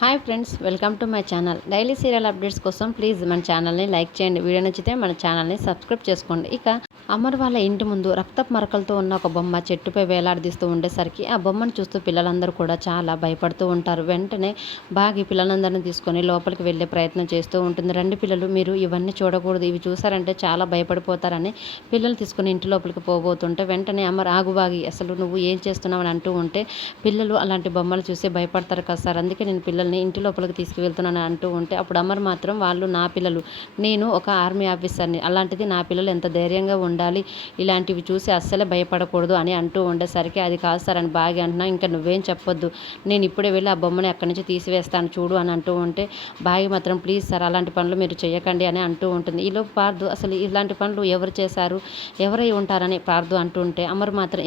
Hi friends, welcome to my channel. Daily serial updates కోసం please మన ఛానల్ని like చేయండి. వీడియో నచ్చితే మన ఛానల్ని సబ్స్క్రైబ్ చేసుకోండి. ఇక అమర్ వాళ్ళ ఇంటి ముందు రక్తపు మరకలతో ఉన్న ఒక బొమ్మ చెట్టుపై వేలాడదీస్తూ ఉండేసరికి ఆ బొమ్మను చూస్తూ పిల్లలందరూ కూడా చాలా భయపడుతూ ఉంటారు. వెంటనే బాగి పిల్లలందరినీ తీసుకొని లోపలికి వెళ్ళే ప్రయత్నం చేస్తూ ఉంటుంది. రండి పిల్లలు, మీరు ఇవన్నీ చూడకూడదు, ఇవి చూసారంటే చాలా భయపడిపోతారని పిల్లలు తీసుకుని ఇంటి లోపలికి పోబోతుంటే వెంటనే అమర్ ఆగు బాగి, అసలు నువ్వు ఏం చేస్తున్నావు అని అంటూ ఉంటే పిల్లలు అలాంటి బొమ్మలు చూసి భయపడతారు కదా సార్, అందుకే నేను పిల్లల్ని ఇంటి లోపలికి తీసుకువెళ్తున్నాను అంటూ ఉంటే అప్పుడు అమర్ మాత్రం వాళ్ళు నా పిల్లలు, నేను ఒక ఆర్మీ ఆఫీసర్ని, అలాంటిది నా పిల్లలు ఎంత ధైర్యంగా ఉండాలి, ఇలాంటివి చూసి అస్సలే భయపడకూడదు అని అంటూ ఉండేసరికి అది కాదు సార్ అని బాగా అంటున్నా, ఇంకా నువ్వేం చెప్పొద్దు, నేను ఇప్పుడే వెళ్ళి ఆ బొమ్మని అక్కడి నుంచి తీసివేస్తాను చూడు అని అంటూ ఉంటే బాగి మాత్రం ప్లీజ్ సార్ అలాంటి పనులు మీరు చేయకండి అని అంటూ ఉంటుంది. ఈలోపు పార్దు అసలు ఇలాంటి పనులు ఎవరు చేశారు, ఎవరై ఉంటారని పార్దు అంటూ ఉంటే అమర్ మాత్రం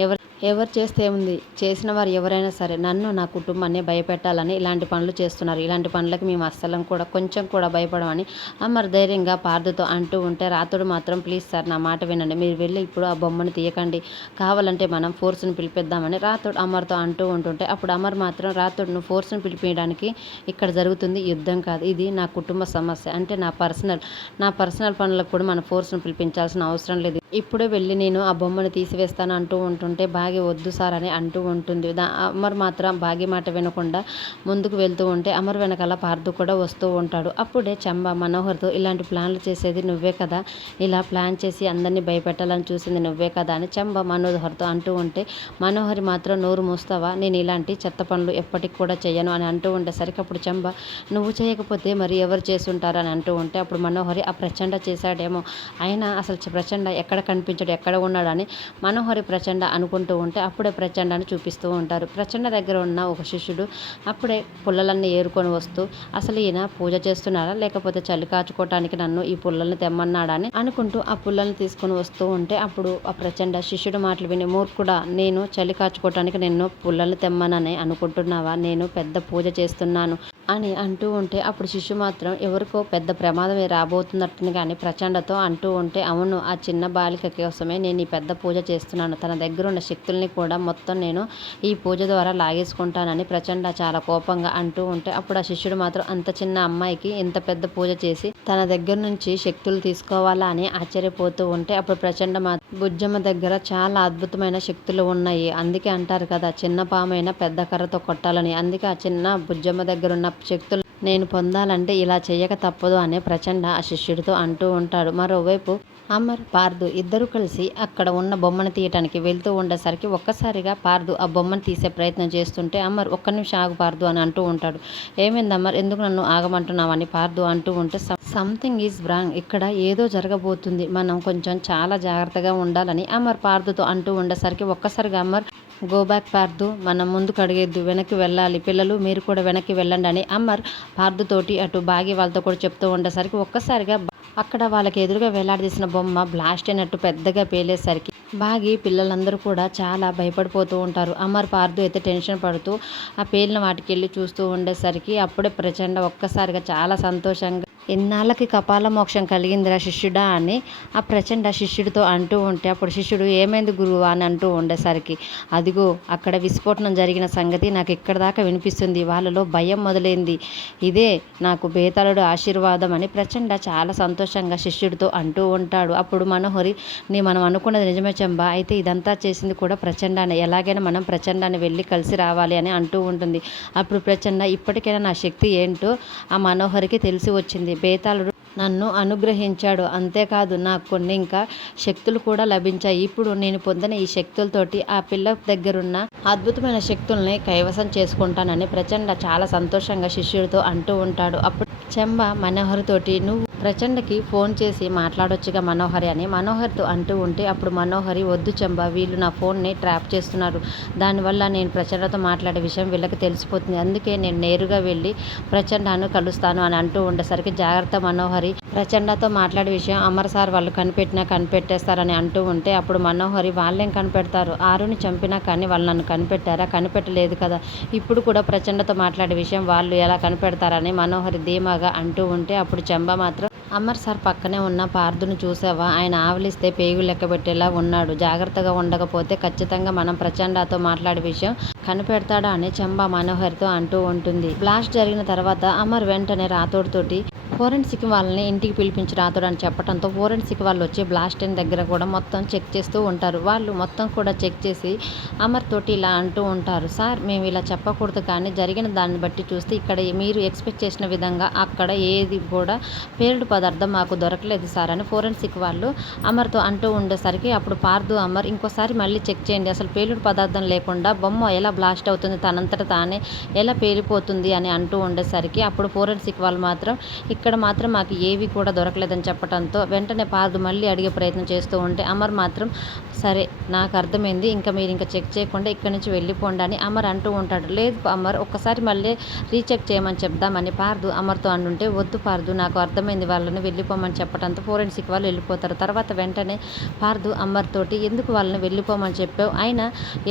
ఎవరు చేస్తే ఉంది, చేసిన వారు ఎవరైనా సరే నన్ను నా కుటుంబాన్ని భయపెట్టాలని ఇలాంటి పనులు చేస్తున్నారు, ఇలాంటి పనులకు మేము అస్సలం కూడా కొంచెం కూడా భయపడమని అమర్ ధైర్యంగా పార్దుతో అంటూ ఉంటే రాతుడు మాత్రం ప్లీజ్ సార్ నా మాట వినండి, మీరు వెళ్ళి ఇప్పుడు ఆ బొమ్మను తీయకండి, కావాలంటే మనం ఫోర్స్ని పిలిపిద్దామని రాతుడు అమర్తో అంటూ ఉంటుంటే అప్పుడు అమర్ మాత్రం రాతుడును ఫోర్స్ని పిలిపించడానికి ఇక్కడ జరుగుతుంది యుద్ధం కాదు, ఇది నా కుటుంబ సమస్య, అంటే నా పర్సనల్ పనులకు కూడా మన ఫోర్స్ని పిలిపించాల్సిన అవసరం లేదు, ఇప్పుడే వెళ్ళి నేను ఆ బొమ్మను తీసివేస్తాను అంటూ ఉంటుంటే బాగి వద్దు సార్ అని అంటూ ఉంటుంది. అమర్ మాత్రం బాగి మాట వినకుండా ముందుకు వెళ్తూ ఉంటే అమర్ వెనకాల పార్దు కూడా వస్తూ ఉంటాడు. అప్పుడే చంబ మనోహర్తో ఇలాంటి ప్లాన్లు చేసేది నువ్వే కదా, ఇలా ప్లాన్ చేసి అందరినీ భయపెట్టాలని చూసింది నువ్వే కదా అని చంబ మనోహర్తో అంటూ ఉంటే మనోహరి మాత్రం నోరు మూస్తావా, నేను ఇలాంటి చెత్త పనులు ఎప్పటికి కూడా చేయను అని అంటూ ఉండేసరికి అప్పుడు చంబ నువ్వు చేయకపోతే మరి ఎవరు చేసుంటారు అని అంటూ ఉంటే అప్పుడు మనోహరి ఆ ప్రచండ చేశాడేమో, అయినా అసలు ప్రచండ ఎక్కడ కనిపించడు, ఎక్కడ ఉన్నాడని మనోహరి ప్రచండ అనుకుంటూ ఉంటే అప్పుడే ప్రచండాన్ని చూపిస్తూ ఉంటారు. ప్రచండ దగ్గర ఉన్న ఒక శిష్యుడు అప్పుడే పుల్లలన్నీ ఏరుకొని వస్తూ అసలు ఈయన పూజ చేస్తున్నారా లేకపోతే చలి కాచుకోవటానికి నన్ను ఈ పుల్లల్ని తెమ్మన్నాడా అని అనుకుంటూ ఆ పుల్లల్ని తీసుకొని వస్తూ ఉంటే అప్పుడు ఆ ప్రచండ శిష్యుడు మాటలు విని మూర్ఖుడా, నేను చలి కాచుకోవటానికి నిన్ను పుల్లల్ని తెమ్మనని అనుకుంటున్నావా, నేను పెద్ద పూజ చేస్తున్నాను అని అంటూ ఉంటే అప్పుడు శిష్యు మాత్రం ఎవరికో పెద్ద ప్రమాదమే రాబోతున్నట్టుని కానీ ప్రచండతో అంటూ ఉంటే అవును, ఆ చిన్న బాలిక కోసమే నేను ఈ పెద్ద పూజ చేస్తున్నాను, తన దగ్గర ఉన్న శక్తుల్ని కూడా మొత్తం నేను ఈ పూజ ద్వారా లాగేసుకుంటానని ప్రచండ చాలా కోపంగా అంటూ ఉంటే అప్పుడు ఆ శిష్యుడు మాత్రం అంత చిన్న అమ్మాయికి ఇంత పెద్ద పూజ చేసి తన దగ్గర నుంచి శక్తులు తీసుకోవాలా అని ఆశ్చర్యపోతూ ఉంటే అప్పుడు ప్రచండ బుజ్జమ్మ దగ్గర చాలా అద్భుతమైన శక్తులు ఉన్నాయి, అందుకే అంటారు కదా చిన్న పామైన పెద్ద కర్రతో కొట్టాలని, అందుకే ఆ చిన్న బుజ్జమ్మ దగ్గర ఉన్న శక్తులు నేను పొందాలంటే ఇలా చేయక తప్పదు అనే ప్రచండ ఆ శిష్యుడితో అంటూ ఉంటాడు. మరోవైపు అమర్ పార్దు ఇద్దరు కలిసి అక్కడ ఉన్న బొమ్మను తీయటానికి వెళ్తూ ఉండేసరికి ఒక్కసారిగా పార్దు ఆ బొమ్మను తీసే ప్రయత్నం చేస్తుంటే అమర్ ఒక్క నిమిషం ఆగు పార్దు అని అంటూ ఉంటాడు. ఏమైంది అమర్, ఎందుకు నన్ను ఆగమంటున్నావు అని పార్దు అంటూ ఉంటే సంథింగ్ ఈజ్ రాంగ్, ఇక్కడ ఏదో జరగబోతుంది, మనం కొంచెం చాలా జాగ్రత్తగా ఉండాలని అమర్ పార్దుతో అంటూ ఉండేసరికి ఒక్కసారిగా అమర్ గో బ్యాక్ పార్దు, మనం ముందుకు అడిగేద్దు, వెనక్కి వెళ్ళాలి, పిల్లలు మీరు కూడా వెనక్కి వెళ్ళండి అని అమర్ పార్దుతోటి అటు బాగి వాళ్ళతో కూడా చెప్తూ ఉండేసరికి ఒక్కసారిగా అక్కడ వాళ్ళకి ఎదురుగా వేలాడదీసిన బొమ్మ బ్లాస్ట్ అయినట్టు పెద్దగా పేలేసరికి బాగి పిల్లలందరూ కూడా చాలా భయపడిపోతూ ఉంటారు. అమర్ పార్దు అయితే టెన్షన్ పడుతూ ఆ పేలిన వాటికి వెళ్ళి చూస్తూ ఉండేసరికి అప్పుడే ప్రచండ ఒక్కసారిగా చాలా సంతోషంగా ఇన్నాళ్ళకి కపాల మోక్షం కలిగిందిరా శిష్యుడా అని ఆ ప్రచండ శిష్యుడితో అంటూ ఉంటే అప్పుడు శిష్యుడు ఏమైంది గురువు అని అంటూ ఉండేసరికి అదిగో అక్కడ విస్ఫోటనం జరిగిన సంగతి నాకు ఇక్కడ దాకా వినిపిస్తుంది, వాళ్ళలో భయం మొదలైంది, ఇదే నాకు బేతాళుడు ఆశీర్వాదం అని ప్రచండ చాలా సంతోషంగా శిష్యుడితో అంటూ ఉంటాడు. అప్పుడు మనోహరి మనం అనుకున్నది నిజమే చంబా, అయితే ఇదంతా చేసింది కూడా ప్రచండాన్ని, ఎలాగైనా మనం ప్రచండాన్ని వెళ్ళి కలిసి రావాలి అని అంటూ ఉంటుంది. అప్పుడు ప్రచండ ఇప్పటికైనా నా శక్తి ఏంటో ఆ మనోహరికి తెలిసి వచ్చింది, బేతాళుడు నన్ను అనుగ్రహించాడు, అంతేకాదు నాకు కొన్ని ఇంకా శక్తులు కూడా లభించాయి, ఇప్పుడు నేను పొందిన ఈ శక్తులతోటి ఆ పిల్ల దగ్గరున్న అద్భుతమైన శక్తుల్ని కైవసం చేసుకుంటానని ప్రచండ చాలా సంతోషంగా శిష్యుడితో అంటూ ఉంటాడు. అప్పుడు చెంబ మనోహరితోటి నువ్వు ప్రచండకి ఫోన్ చేసి మాట్లాడొచ్చుగా మనోహరి అని మనోహర్తో అంటూ ఉంటే అప్పుడు మనోహరి వద్దు చెంబ, వీళ్ళు నా ఫోన్ని ట్రాప్ చేస్తున్నారు, దానివల్ల నేను ప్రచండతో మాట్లాడే విషయం వీళ్ళకి తెలిసిపోతుంది, అందుకే నేను నేరుగా వెళ్ళి ప్రచండను కలుస్తాను అని అంటూ ఉండేసరికి జాగ్రత్త మనోహరి, ప్రచండతో మాట్లాడే విషయం అమర్ సార్ వాళ్ళు కనిపెట్టేస్తారని అంటూ ఉంటే అప్పుడు మనోహరి వాళ్ళేం కనిపెడతారు, ఆరుని చంపినా కానీ వాళ్ళు నన్ను కనిపెట్టారా, కనిపెట్టలేదు కదా, ఇప్పుడు కూడా ప్రచండతో మాట్లాడే విషయం వాళ్ళు ఎలా కనిపెడతారని మనోహరి ధీమాగా అంటూ ఉంటే అప్పుడు చెంబ మాత్రం అమర్ సార్ పక్కనే ఉన్న పార్థును చూసావా? ఆయన ఆవలిస్తే పేగు లెక్కబెట్టేలా ఉన్నాడు. జాగ్రత్తగా ఉండకపోతే ఖచ్చితంగా మనం ప్రచండతో మాట్లాడే విషయం కనిపెడతాడా అని చంబా మనోహర్తో అంటూ ఉంటుంది. బ్లాస్ట్ జరిగిన తర్వాత అమర్ వెంటనే రాథోడ్తోటి ఫోరెన్సిక్ వాళ్ళని ఇంటికి పిలిపించి రాథోడ్ అని చెప్పడంతో ఫోరెన్సిక్ వాళ్ళు వచ్చి బ్లాస్ట్ అయిన దగ్గర కూడా మొత్తం చెక్ చేస్తూ ఉంటారు. వాళ్ళు మొత్తం కూడా చెక్ చేసి అమర్ తోటి ఇలా అంటూ ఉంటారు. సార్, మేము ఇలా చెప్పకూడదు, కానీ జరిగిన దాన్ని బట్టి చూస్తే ఇక్కడ మీరు ఎక్స్పెక్ట్ చేసిన విధంగా అక్కడ ఏది కూడా పేలుడు పదార్థం మాకు దొరకలేదు సార్ అని ఫోరెన్సిక్ వాళ్ళు అమర్తో అంటూ ఉండేసరికి అప్పుడు పార్థు అమర్ ఇంకోసారి మళ్ళీ చెక్ చేయండి, అసలు పేలుడు పదార్థం లేకుండా బొమ్మ ఎలా బ్లాస్ట్ అవుతుంది, తనంతట తానే ఎలా పేలిపోతుంది అని అంటూ ఉండేసరికి అప్పుడు ఫోరెన్సిక్ వాళ్ళు మాత్రం ఇక్కడ మాత్రం మాకు ఏవి కూడా దొరకలేదని చెప్పడంతో వెంటనే పార్థు మళ్ళీ అడిగే ప్రయత్నం చేస్తూ ఉంటే అమర్ మాత్రం సరే నాకు అర్థమైంది, ఇంకా మీరు ఇంకా చెక్ చేయకుండా ఇక్కడి నుంచి వెళ్ళిపోండి అని అమర్ అంటూ ఉంటాడు. లేదు అమర్, ఒక్కసారి మళ్ళీ రీచెక్ చేయమని చెప్దామని పార్థు అమర్తో అంటుంటే వద్దు పార్థు, నాకు అర్థమైంది, వాళ్ళని వెళ్ళిపోమని చెప్పడంతో ఫోరెన్సిక్ వాళ్ళు వెళ్ళిపోతారు. తర్వాత వెంటనే పార్థు అమర్ తోటి ఎందుకు వాళ్ళని వెళ్ళిపోమని చెప్పావు, అయినా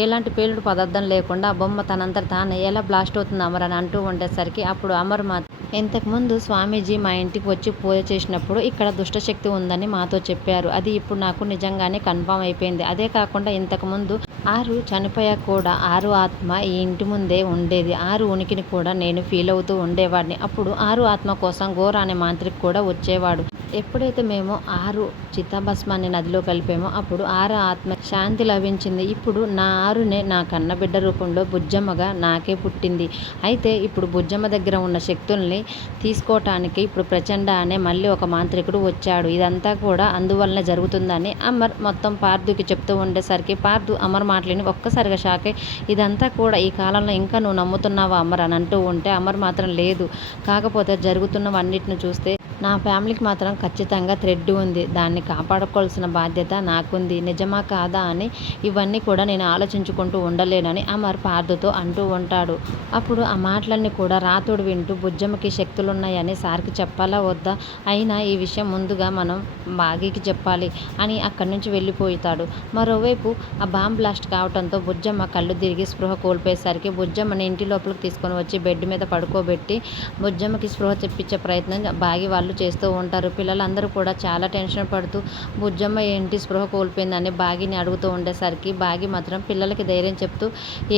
ఎలాంటి పేలుడు పదార్థం లేకుండా ఆ బొమ్మ తనంతట తానే ఎలా బ్లాస్ట్ అవుతుంది అమర్ అని అంటూ ఉండేసరికి అప్పుడు అమర్ మాత్రం ఇంతకుముందు స్వామీజీ మా ఇంటికి వచ్చి పూజ చేసినప్పుడు ఇక్కడ దుష్టశక్తి ఉందని మాతో చెప్పారు. అది ఇప్పుడు నాకు నిజంగానే కన్ఫర్మ్ అయిపోయింది. అదే కాకుండా ఇంతకుముందు 6 చనిపోయాక కూడా 6 ఆత్మ ఈ ఇంటి ముందే ఉండేది. 6 ఉనికిని కూడా నేను ఫీల్ అవుతూ ఉండేవాడిని. అప్పుడు 6 ఆత్మ కోసం ఘోర అనే మాంత్రిక్ కూడా వచ్చేవాడు. ఎప్పుడైతే మేము 6 చితాభస్మాన్ని నదిలో కలిపామో అప్పుడు 6 ఆత్మ శాంతి లభించింది. ఇప్పుడు నా 6నే నా కన్నబిడ్డ రూపంలో బుజ్జమ్మగా నాకే పుట్టింది. అయితే ఇప్పుడు బుజ్జమ్మ దగ్గర ఉన్న శక్తుల్ని తీసుకోవటానికి ఇప్పుడు ప్రచండ అనే మళ్ళీ ఒక మాంత్రికుడు వచ్చాడు. ఇదంతా కూడా అందువల్లనే జరుగుతుందని అమర్ మొత్తం పార్థుకి చెప్తూ ఉండేసరికి పార్థు అమర్ మాటలని ఒక్కసారిగా షాక్ అయ్యి ఇదంతా కూడా ఈ కాలంలో ఇంకా నువ్వు నమ్ముతున్నావా అమర్ అని అంటూ ఉంటే అమర్ మాత్రం లేదు, కాకపోతే జరుగుతున్నవన్నిటిని చూస్తే నా ఫ్యామిలీకి మాత్రం ఖచ్చితంగా థ్రెడ్ ఉంది, దాన్ని కాపాడుకోవాల్సిన బాధ్యత నాకుంది, నిజమా కాదా అని ఇవన్నీ కూడా నేను ఆలోచించుకుంటూ ఉండలేనని అమర్ పార్థుతో అంటూ ఉంటాడు. అప్పుడు ఆ మాటలన్నీ కూడా రాథోడ్ వింటూ బుజ్జమ్మకి శక్తులున్నాయని సార్కి చెప్పాలా వద్దా, అయినా ఈ విషయం ముందుగా మనం బాగీకి చెప్పాలి అని అక్కడి నుంచి వెళ్ళిపోతాడు. మరోవైపు ఆ బాంబ్ బ్లాస్ట్ కావడంతో బుజ్జమ్మ కళ్ళు తిరిగి స్పృహ కోల్పోయేసరికి బుజ్జమ్మని ఇంటి లోపలికి తీసుకొని వచ్చి బెడ్ మీద పడుకోబెట్టి బుజ్జమ్మకి స్పృహ తెప్పించే ప్రయత్నం బాగి వాళ్ళు చేస్తూ ఉంటారు. పిల్లలందరూ కూడా చాలా టెన్షన్ పడుతూ బుజ్జమ్మ ఏంటి స్పృహ కోల్పోయిందని బాగిని అడుగుతూ ఉండేసరికి బాగి మాత్రం పిల్లలకి ధైర్యం చెప్తూ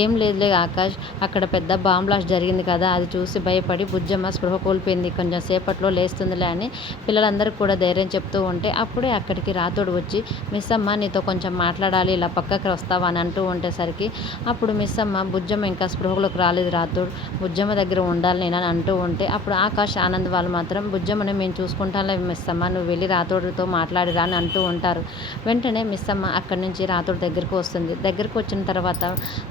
ఏం లేదులే ఆకాష్, అక్కడ పెద్ద బాంబ్ బ్లాస్ట్ జరిగింది కదా, అది చూసి భయపడి బుజ్జమ్మ స్పృహ కోల్పోయింది, కొంచెం సేపట్లో లేస్తుందిలే అని పిల్లలందరూ కూడా ధైర్యం చెప్తూ ఉంటే అప్పుడే అక్కడికి రాథోడ్ వచ్చి మిస్ అమ్మ నీతో కొంచెం మాట్లాడాలి, ఇలా పక్కకి వస్తావా అని అంటూ ఉండేసరికి అప్పుడు మిస్ అమ్మ బుజ్జమ్మ ఇంకా స్పృహలోకి రాలేదు రాథోడ్, బుజ్జమ్మ దగ్గర ఉండాలి నేను అని అంటూ ఉంటే అప్పుడు ఆకాష్ ఆనంద్ వాళ్ళు మాత్రం బుజ్జమ్మని మేము చూసుకుంటాంలే మిస్ అమ్మ, నువ్వు వెళ్ళి రాథోడ్తో మాట్లాడిరా అని అంటూ ఉంటారు. వెంటనే మిస్ అమ్మ అక్కడి నుంచి రాథోడ్ దగ్గరకు వస్తుంది. దగ్గరకు వచ్చిన తర్వాత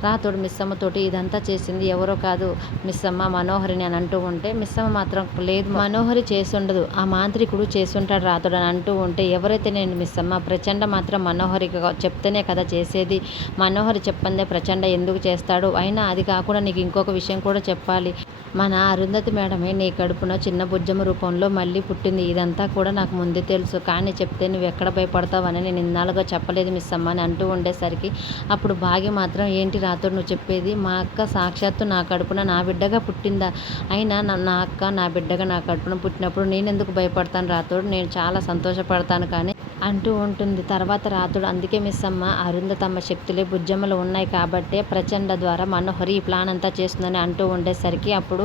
రాథోడ్ మిస్ అమ్మతోటి ఇదంతా చేసింది ఎవరో కాదు మిస్ అమ్మ మనోహరిని అని అంటూ ఉంటే మిస్ అమ్మ మాత్రం లేదు మనోహరి చేసి ఉండదు, ఆ మాంత్రికుడు చేసుంటాడు రాథోడ్ అని అంటూ ఉంటే ఎవరైతే నేను మిస్ అమ్మ, ప్రచండ మాత్రం మనోహరికి చెప్తేనే కదా చేసేది, మనోహరి చెప్పందే ప్రచండ ఎందుకు చేస్తాడు, అయినా అది కాకుండా నీకు ఇంకొక విషయం కూడా చెప్పాలి, మన అరుంధతి మేడమే నీ కడుపున చిన్న బుజ్జమ్మ రూపంలో మళ్ళీ పుట్టింది, ఇదంతా కూడా నాకు ముందే తెలుసు, కానీ చెప్తే నువ్వు ఎక్కడ భయపడతావని నేను ఇన్నాళ్ళుగా చెప్పలేదు మిస్ అమ్మ అని అంటూ ఉండేసరికి అప్పుడు భాగ్య మాత్రం ఏంటి రాథోడ్ నువ్వు చెప్పేది, మా అక్క సాక్షాత్తు నా కడుపున నా బిడ్డగా పుట్టిందా, అయినా నా అక్క నా బిడ్డగా నా కడుపున పుట్టినప్పుడు నేనెందుకు భయపడతాను రాథోడ్, నేను చాలా సంతోషపడతాను కానీ అంటూ ఉంటుంది. తర్వాత రాథోడ్ అందుకే మిస్ అమ్మ అరుంధతమ్మ శక్తులే బుజ్జమ్మలు ఉన్నాయి కాబట్టే ప్రచండ ద్వారా మనోహరి ఈ ప్లాన్ అంతా చేస్తుందని అంటూ ఉండేసరికి అప్పుడు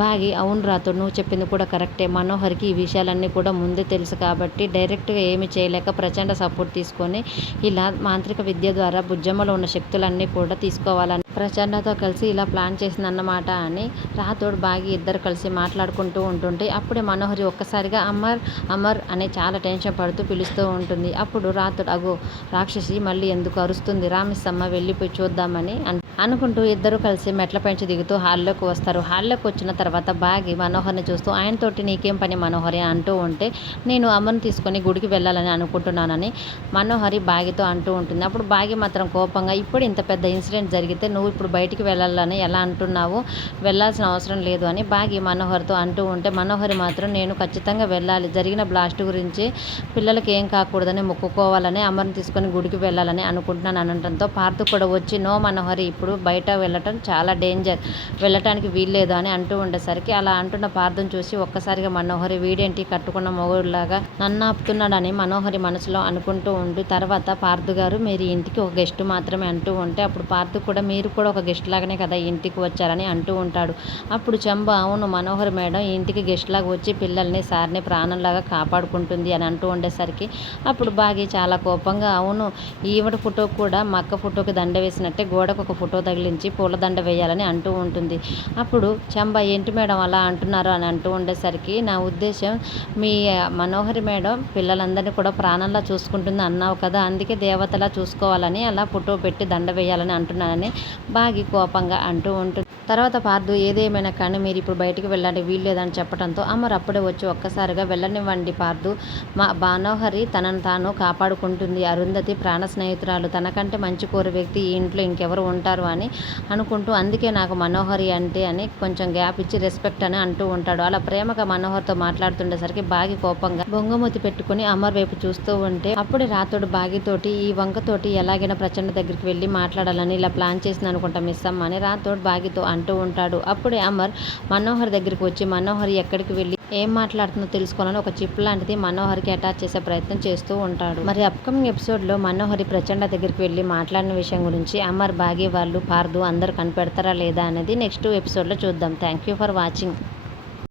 బాగి అవును రాథోడ్ నువ్వు చెప్పింది కూడా కరెక్టే, మనోహరికి ఈ విషయాలన్నీ కూడా ముందే తెలుసు కాబట్టి డైరెక్ట్గా ఏమి చేయలేక ప్రచండ సపోర్ట్ తీసుకొని ఇలా మాంత్రిక విద్య ద్వారా బుజ్జమ్మలో ఉన్న శక్తులన్నీ కూడా తీసుకోవాలని ప్రచండతో కలిసి ఇలా ప్లాన్ చేసిందన్నమాట అని రాథోడ్ బాగి ఇద్దరు కలిసి మాట్లాడుకుంటూ ఉంటుంటే అప్పుడే మనోహరి ఒక్కసారిగా అమర్ అమర్ అని చాలా టెన్షన్ పడుతూ పిలుస్తూ ఉంటుంది. అప్పుడు రాథోడ్ అగో రాక్షసి మళ్ళీ ఎందుకు అరుస్తుంది, రామిస్సమ్మ వెళ్ళిపోయి చూద్దామని అనుకుంటూ ఇద్దరు కలిసి మెట్ల పెంచి దిగుతూ హాల్లోకి వస్తారు. హాల్లోకి వచ్చిన తర్వాత బాగి మనోహర్ని చూస్తూ ఆయనతోటి నీకేం పని మనోహరి అంటూ ఉంటే నేను అమ్మను తీసుకొని గుడికి వెళ్ళాలని అనుకుంటున్నానని మనోహరి బాగితో అంటూ ఉంటుంది. అప్పుడు బాగి మాత్రం కోపంగా ఇప్పుడు ఇంత పెద్ద ఇన్సిడెంట్ జరిగితే నువ్వు ఇప్పుడు బయటికి వెళ్ళాలని ఎలా అంటున్నావు, వెళ్ళాల్సిన అవసరం లేదు అని బాగి మనోహర్తో అంటూ ఉంటే మనోహరి మాత్రం నేను ఖచ్చితంగా వెళ్ళాలి, జరిగిన బ్లాస్ట్ గురించి పిల్లలకి ఏం కాకూడదని మొక్కుకోవాలని అమ్మని తీసుకొని గుడికి వెళ్ళాలని అనుకుంటున్నాను అనడంతో పార్థు కూడా వచ్చి నో మనోహరి ఇప్పుడు ఇప్పుడు బయట వెళ్ళటం చాలా డేంజర్, వెళ్ళటానికి వీల్లేదు అని అంటూ ఉండేసరికి అలా అంటున్న పార్థుని చూసి ఒక్కసారిగా మనోహరి వీడేంటి కట్టుకున్న మొగుడులాగా నన్ను ఆపుతున్నాడని మనోహరి మనసులో అనుకుంటూ ఉండి తర్వాత పార్థు గారు మీరు ఇంటికి ఒక గెస్ట్ మాత్రమే అంటూ ఉంటే అప్పుడు పార్థు కూడా మీరు కూడా ఒక గెస్ట్ లాగానే కదా ఇంటికి వచ్చారని అంటూ ఉంటాడు. అప్పుడు చంబ అవును మనోహరి మేడం ఈ ఇంటికి గెస్ట్ లాగా వచ్చి పిల్లల్ని సార్ని ప్రాణంలాగా కాపాడుకుంటుంది అని అంటూ ఉండేసరికి అప్పుడు బాగి చాలా కోపంగా అవును ఈవిడ ఫోటో కూడా మా అక్క ఫోటోకి దండ వేసినట్టే గోడకు ఒక ఫోటో తగిలించి పూలదండ వేయాలని అంటూ ఉంటుంది. అప్పుడు చంబ ఏంటి మేడం అలా అంటున్నారు అని అంటూ ఉండేసరికి నా ఉద్దేశం మీ మనోహరి మేడం పిల్లలందరినీ కూడా ప్రాణంలా చూసుకుంటుంది అన్నావు కదా అందుకే దేవతలా చూసుకోవాలని అలా ఫోటో పెట్టి దండ వేయాలని అంటున్నానని బాగి కోపంగా అంటూ ఉంటుంది. తర్వాత పార్థు ఏదేమైనా కానీ మీరు ఇప్పుడు బయటికి వెళ్ళండి వీల్లేదని చెప్పడంతో అమర్ అప్పుడే వచ్చి ఒక్కసారిగా వెళ్ళనివ్వండి పార్థు మా మనోహరి తనను తాను కాపాడుకుంటుంది, అరుంధతి ప్రాణ స్నేహితురాలు, తనకంటే మంచి కోరు వ్యక్తి ఈ ఇంట్లో ఇంకెవరు ఉంటారు అని అనుకుంటూ అందుకే నాకు మనోహరి అంటే అని కొంచెం గ్యాప్ ఇచ్చి రెస్పెక్ట్ అని అంటూ ఉంటాడు. అలా ప్రేమగా మనోహర్తో మాట్లాడుతుండేసరికి బాగి కోపంగా బొంగమూతి పెట్టుకుని అమర్ వైపు చూస్తూ ఉంటే అప్పుడే రాతోడు బాగితోటి ఈ వంకతోటి ఎలాగైనా ప్రచండ దగ్గరికి వెళ్ళి మాట్లాడాలని ఇలా ప్లాన్ చేసింది అనుకుంటా మిస్ అమ్మ అని రాతోడు బాగితో అంటూ ఉంటాడు. అప్పుడే అమర్ మనోహర్ దగ్గరికి వచ్చి మనోహరి ఎక్కడికి వెళ్ళి ఏం మాట్లాడుతుందో తెలుసుకోవాలని ఒక చిప్ లాంటిది మనోహరికి అటాచ్ చేసే ప్రయత్నం చేస్తూ ఉంటాడు. మరి అప్కమింగ్ ఎపిసోడ్లో మనోహరి ప్రచండ దగ్గరికి వెళ్ళి మాట్లాడిన విషయం గురించి అమర్ బాగి వాళ్ళు పార్థు అందరూ కనిపెడతారా లేదా అనేది నెక్స్ట్ ఎపిసోడ్లో చూద్దాం. Thank you for watching.